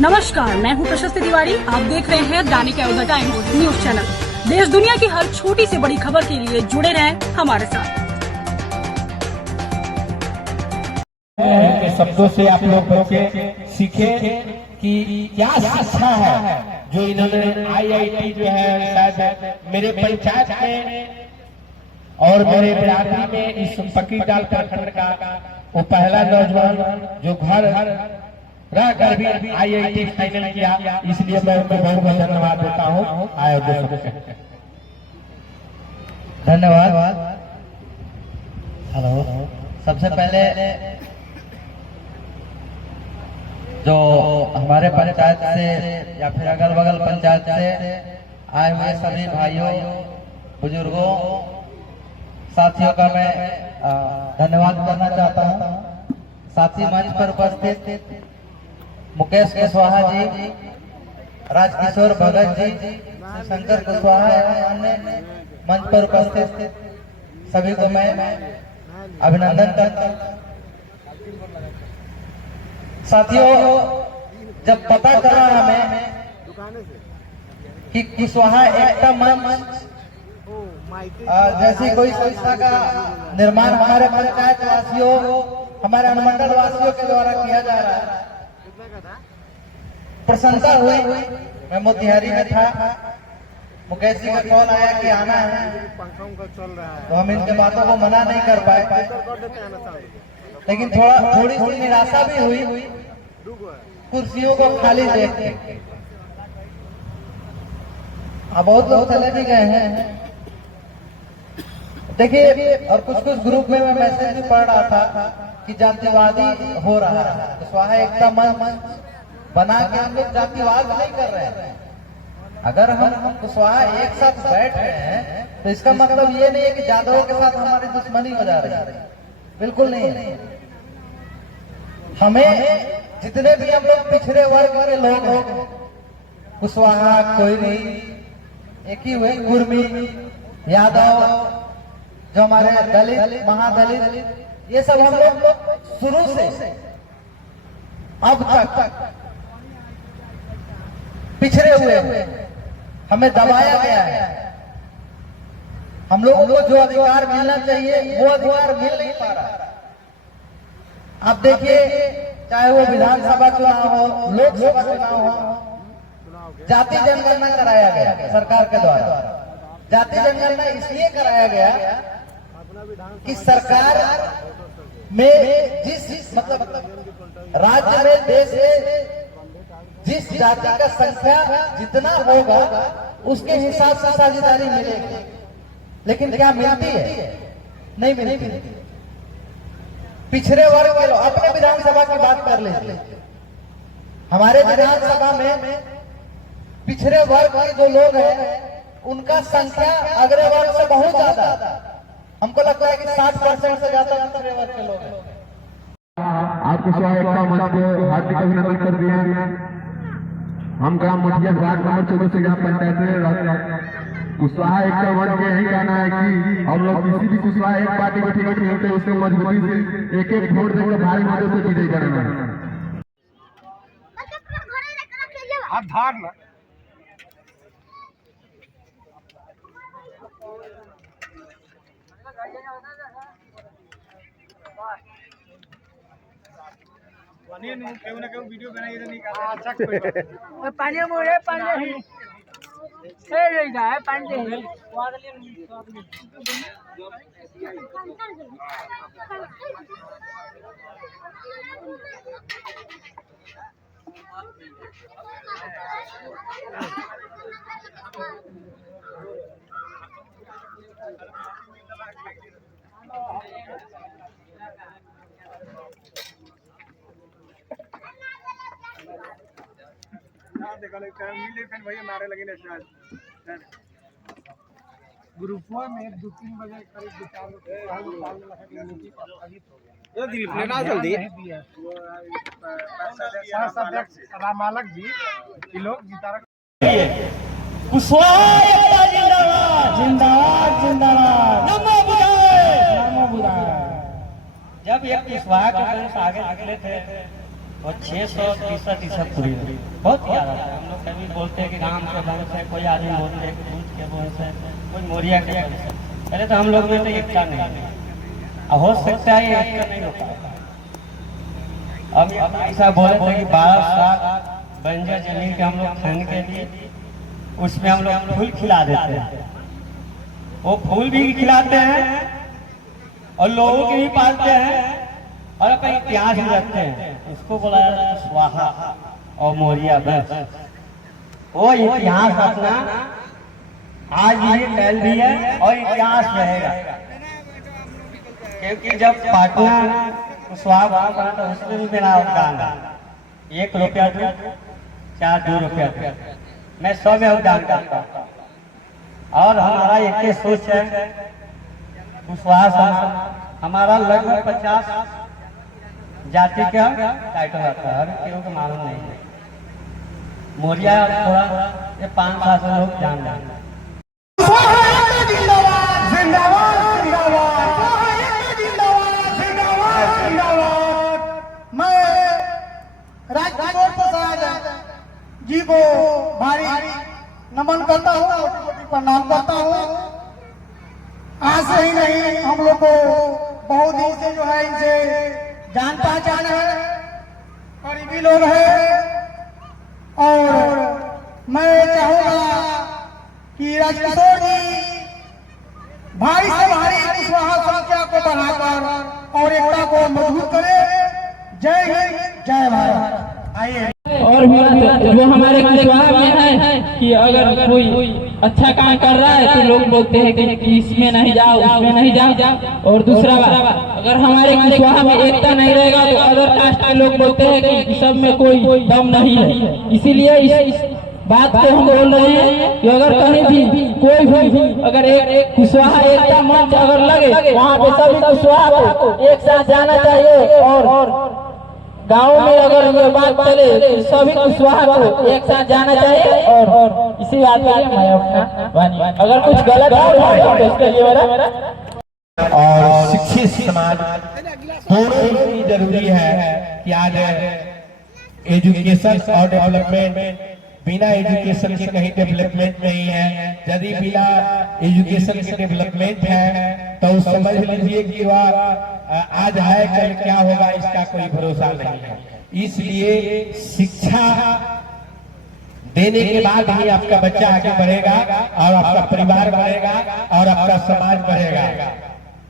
नमस्कार, मैं हूं प्रशस्ति तिवारी। आप देख रहे हैं दैनिक अयोध्या टाइम्स न्यूज चैनल। देश दुनिया की हर छोटी से बड़ी खबर के लिए जुड़े रहें हमारे साथ। शब्दों से आप लोग बच्चे सीखे कि क्या शिक्षा है जो इन्होंने आईआईटी जो है शायद मेरे पंचायत में और मेरे बिरादरी में इस पकीडाल प्रखंड का वो पहला नौजवान जो घर रह कर भी आईआईटी फाइनल किया, इसलिए मैं उनको बहुत बहुत धन्यवाद देता हूँ। धन्यवाद। हेलो, सबसे पहले जो हमारे पंचायत से या फिर अगल बगल पंचायत से आए हुए सभी भाइयों, बुजुर्गों, साथियों का मैं धन्यवाद करना चाहता हूं। साथी मंच पर उपस्थित मुकेश कुशवाहा जी, राजकिशोर भगत जी, शंकर कुशवाहा एवं अन्य मंच पर उपस्थित सभी को मैं अभिनंदन करता हूं। साथियों, जब पता चला हमें कि कुशवाहा एकता मंच जैसी कोई संस्था का निर्माण हमारे पंचायत वासियों, हमारे अनुमंडल वासियों के द्वारा किया जा रहा है, प्रशंसा हुई। मैं मोतिहारी में था, मुकेश जी का कॉल आया कि आना है, तो हम इनके बातों को मना नहीं कर पाए, लेकिन थोड़ी सी निराशा भी हुई कुर्सियों को खाली देख के। बहुत लोग चले भी गए हैं। देखिए, और कुछ ग्रुप में मैं मैसेज भी पढ़ रहा था कि जातिवादी हो रहा है। कुशवाहा एकता मंच बना के हम लोग जातिवाद नहीं कर रहे हैं। अगर हम कुशवाहा एक साथ बैठ रहे हैं तो इसका मतलब ये नहीं है कि जादवों के साथ हमारी दुश्मनी हो जा रही है, बिल्कुल नहीं। हमें जितने भी हम लोग पिछड़े वर्ग के लोग हैं, कुशवाहा कोई नहीं, एक ही हुए, कुर्मी, यादव, जो हमारे दलित, महादलित, ये सब हम लोग शुरू से अब तक पिछड़े हुए हैं, हमें दबाया गया है। हम लोगों को जो अधिकार मिलना चाहिए वो अधिकार मिल नहीं पा रहा। आप देखिए, चाहे वो विधानसभा चुनाव हो, लोकसभा चुनाव हो, जाति जनगणना कराया गया सरकार के द्वारा। जाति जनगणना इसलिए कराया गया कि सरकार में जिस मतलब राज्य में, देश में जिस जाति का संख्या जितना होगा उसके हिसाब से साझेदारी मिलेगी, लेकिन क्या मिलती है? नहीं मिलती। पिछड़े वर्ग के लोग, अपने विधानसभा की बात कर लेते, हमारे विधानसभा में पिछड़े वर्ग के जो लोग हैं उनका संख्या अग्रणी वर्ग से बहुत ज्यादा। हमको लगता है कि 60% से ज्यादा पिछड़े वर्ग के लोग हैं। आपको कुशवाहा एकता मंच को हार्दिक अभिनंदन कर दिया। हम ग्राम मुठिया वार्ड नंबर 14 से ग्राम पंचायत में रहते हैं। कुशवाहा एकता मंच के यही कहना है कि हम लोग किसी भी कुशवाहा एक पार्टी को टिकट नहीं होते, उसको मजबूती से एक वोट देकर भारी मतों से विजयी करना है। वीडियो बनाइए तो निकाल पानी मोड़े पानी है पानी भैया मारे लगे ग्रुपवा में 2-3 बजे करीब जल्दी रामालक जी ये लोग जीता कुशवाहा एकता जिंदाबाद, जिंदाबाद, जिंदाबाद, नमो बुधाय, नमो बुधाय। जब ये कुशवाहा के वंश आगे निकले थे वो 630 पूरी हुई। बहुत प्यारा था। हम लोग कभी बोलते हैं कि गांव के वंश है, कोई आदमी बोलते हैं कि दूध के वंश है, कोई मोरिया के वंश है। पहले तो हम लोग में तो एकता नहीं है, हो सकता है ये एकता नहीं होता। अब ऐसा बोले थे कि 12 साल बंजर जमीन के हम लोग खाने के लिए उसमें हम लोग फूल खिला देते हैं। वो फूल भी खिलाते हैं और लोगों के भी पालते हैं और अपने इतिहास भी रखते हैं। इसको बोला जाता है स्वाहा और मोरिया वंश। वो इतिहास अपना आज भी कल भी है और इतिहास रहेगा। क्योंकि जब पाटना स्वाहा बना तो उसमें भी मेरा योगदान है। 1 रुपया दूं, 4 2 रुपया दूं, मैं 100 में योगदान करता हूँ। और हमारा एक ही सोच है, विश्वास हमारा लगभग 50 जाति का टाइटल आता है, अभी केहू को मालूम नहीं है। मोरिया थोड़ा ये 5-7 लोग जान जाए। मैं राजकोट प्रसाद जी को भारी नमन करता हूँ, कोटि प्रणाम करता हूँ। आज से ही नहीं, हम लोग को बहुत दिन से जो है इनसे जान पहचान है, करीबी लोग हैं। और मैं चाहूंगा कि राजकिशोर जी भारी से भारी कुशवाहा संख्या को बढ़ाकर और एकता को मजबूत करें। जय हिंद, जय भारत। आइए। और जो हमारे कुशवाहा में है कि अगर कोई अच्छा काम कर रहा है तो लोग बोलते हैं कि इसमें नहीं जाओ, उसमें नहीं जाओ। और दूसरा बात, अगर हमारे कुशवाहा में एकता नहीं रहेगा तो अदर कास्ट के लोग बोलते हैं कि सब में कोई दम नहीं है। इसीलिए इस बात को हम बोल रहे हैं कि अगर कहीं भी कोई भी अगर एक कुशवाहा एकता मंच अगर लगे, वहाँ पे सभी कुशवाहा को एक साथ जाना चाहिए। और गाँव में अगर ये बात चले तो सभी कुशवाहा को एक साथ जाना चाहिए। और इसी बात के लिए मैं अपना वाणी, अगर कुछ गलत हो तो उसके लिए मेरा और शिक्षित समाज दोनों ही जरूरी है कि आज एजुकेशन और डेवलपमेंट, बिना एजुकेशन के कहीं डेवलपमेंट नहीं है। यदि बिना एजुकेशन के डेवलपमेंट है तो समझ लीजिए कि वह आज है कल क्या होगा इसका कोई भरोसा नहीं है। इसलिए शिक्षा देने के बाद ही आपका बच्चा आगे बढ़ेगा और आपका परिवार बढ़ेगा और आपका समाज बढ़ेगा।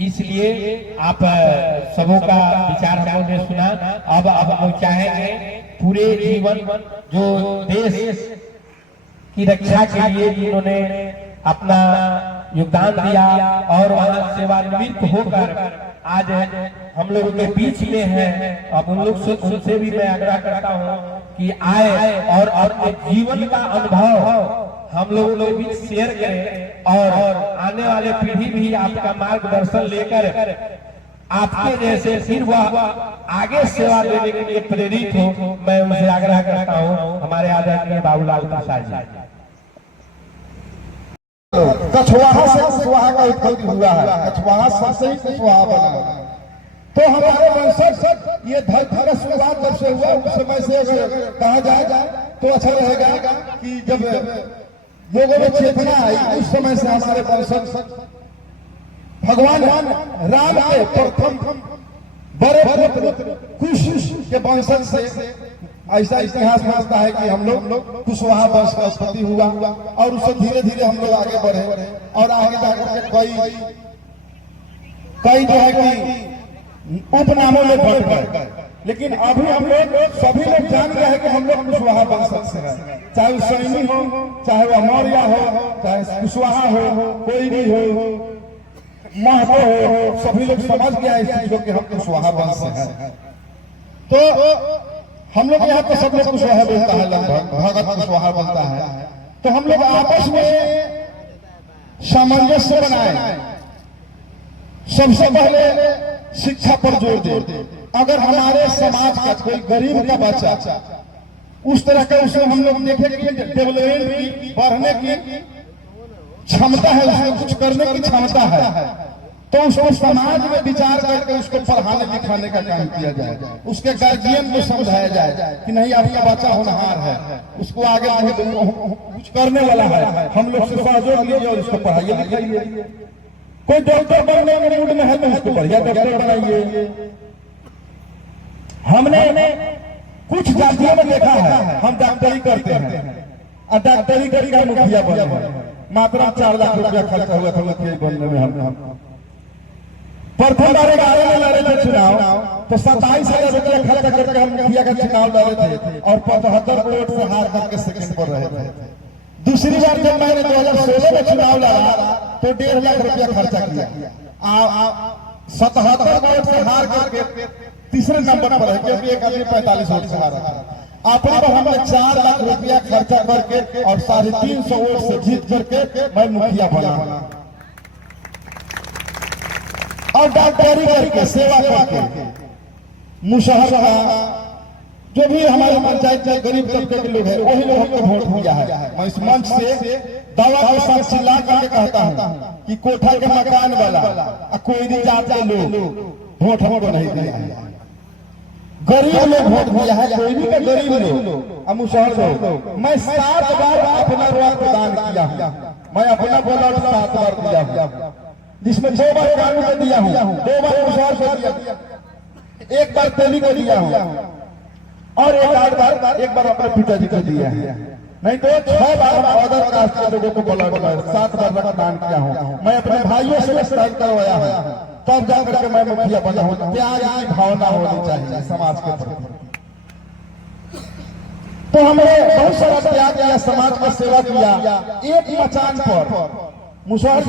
इसलिए आप सबों का विचार हम लोगों ने सुना। अब हम लोग चाहेंगे पूरे जीवन जो देश की रक्षा के लिए जिन्होंने अपना योगदान दिया और वहां सेवानिवृत्त होकर आज हम लोगों के बीच में है, अब उन लोग से उनसे भी मैं आग्रह करता हूँ कि आए और अपने जीवन का अनुभव हम लोगों के बीच शेयर करें और आने वाले पीढ़ी भी आपका मार्गदर्शन लेकर आपके जैसे फिर वह आगे सेवा देने के लिए प्रेरित हो। मैं उनसे आग्रह करता हूँ, हमारे आदरणीय बाबूलाल प्रसाद जी। कछवाहा से कुशवाहा का उत्पत्ति हुआ है, कछवाहा से ही कुशवाहा बना। तो हमारे वंशज ये धरती का शुरुआत जब से हुआ उस समय से अगर कहा जाए तो अच्छा रहेगा कि जब लोगों में चेतना आई उस समय से हमारे वंशज भगवान राम के प्रथम बड़े पुत्र कुश के वंशज से ऐसा इतिहास मानता है कि हम लोग कुशवाहा वंश का उत्पत्ति हुआ और उससे धीरे धीरे हम लोग आगे बढ़े और आगे जाकर के कई जो है कि उपनामों में बढ़ गए। लेकिन अभी हम लोग सभी लोग जान गए हैं कि हम लोग कुशवाहा वंश से हैं, चाहे वो सैनी हो, चाहे वो मौर्य हो, चाहे कुशवाहा हो, कोई भी हो, महतो हो, सभी लोग समझ गया इस चीज को कि हम कुशवाहा वंश से हैं। तो हम लोग यहाँ तो सब लोग कुशवाहा बोलता है, लगभग भगत कुशवाहा बोलता है। तो हम लोग आपस में सामंजस्य बनाए। सबसे पहले शिक्षा पर जोर दे। अगर हमारे समाज का कोई गरीब का बच्चा उस तरह का उसे हम लोग देखें कि डेवलपमेंट की बढ़ने की क्षमता है, उसमें कुछ करने की क्षमता है, तो उसको समाज में विचार करके उसको पढ़ाने लिखाने का काम किया जाए, उसके गार्जियन को समझाया जाए कि नहीं आपका बच्चा होनहार है, उसको आगे कुछ करने वाला है, हम लोग से सहयोग लीजिए और उसको पढ़ाइए लिखाइए। कोई डॉक्टर बनने के मूड में है तो उसको बढ़िया डॉक्टर बनाइए। हमने कुछ जातियों में देखा है, हम डॉक्टरी करते हैं और डॉक्टरी करके मुखिया बने हैं, मात्र 4 लाख रुपया खर्चा हुआ था मुखिया बनने में। हम प्रथम बार 11 में लड़े थे चुनाव, तो 27,000 रुपया खर्चा करके हम मुखिया का चुनाव लड़े थे और 75 वोट से हार करके सेकंड पर रहे थे। दूसरी बार जब मैंने 2016 में चुनाव लड़ा तो 1.5 लाख रुपया खर्चा किया, 77 वोट से हार करके तीसरे नंबर पर है, क्योंकि एक आदमी 45 वोट से हारा था। अपनी बार हमने 4 लाख रुपया खर्चा करके और 350 वोट से जीत करके मैं मुखिया बना और डॉक्टरी करके सेवा करके मुशहरा जो भी हमारे पंचायत में गरीब तबके के लोग हैं वही लोग हमको वोट दिया है। मैं इस मंच से दावा के साथ चिल्ला करके कहता हूं कि कोठा के मकान वाला कोई भी जात के लोग वोट हमको नहीं दिया है, गरीब लोग वोट दिया है, कोई भी का गरीब लोग मुशहर लोग। मैं 7 बार अपना रुपया प्रदान किया हूं, मैं अपना बोला 7 बार दिया हूं, जिसमें 2 बार कानून को दिया हूं, 2 बार मुशहर को दिया, 1 बार तेली को दिया हूं और एक बार अपने पिताजी को दिया है। नहीं तो 6 बार अदर कास्ट के लोगों को बोला, 7 बार रक्तदान किया हूं। मैं अपने भाइयों से रक्तदान करवाया है, तब जाकर के मैं मुखिया बना हूं। त्याग की भावना होनी चाहिए समाज के प्रति। तो हमने बहुत सारा त्याग किया, समाज का सेवा किया। एक मचान पर मुशहर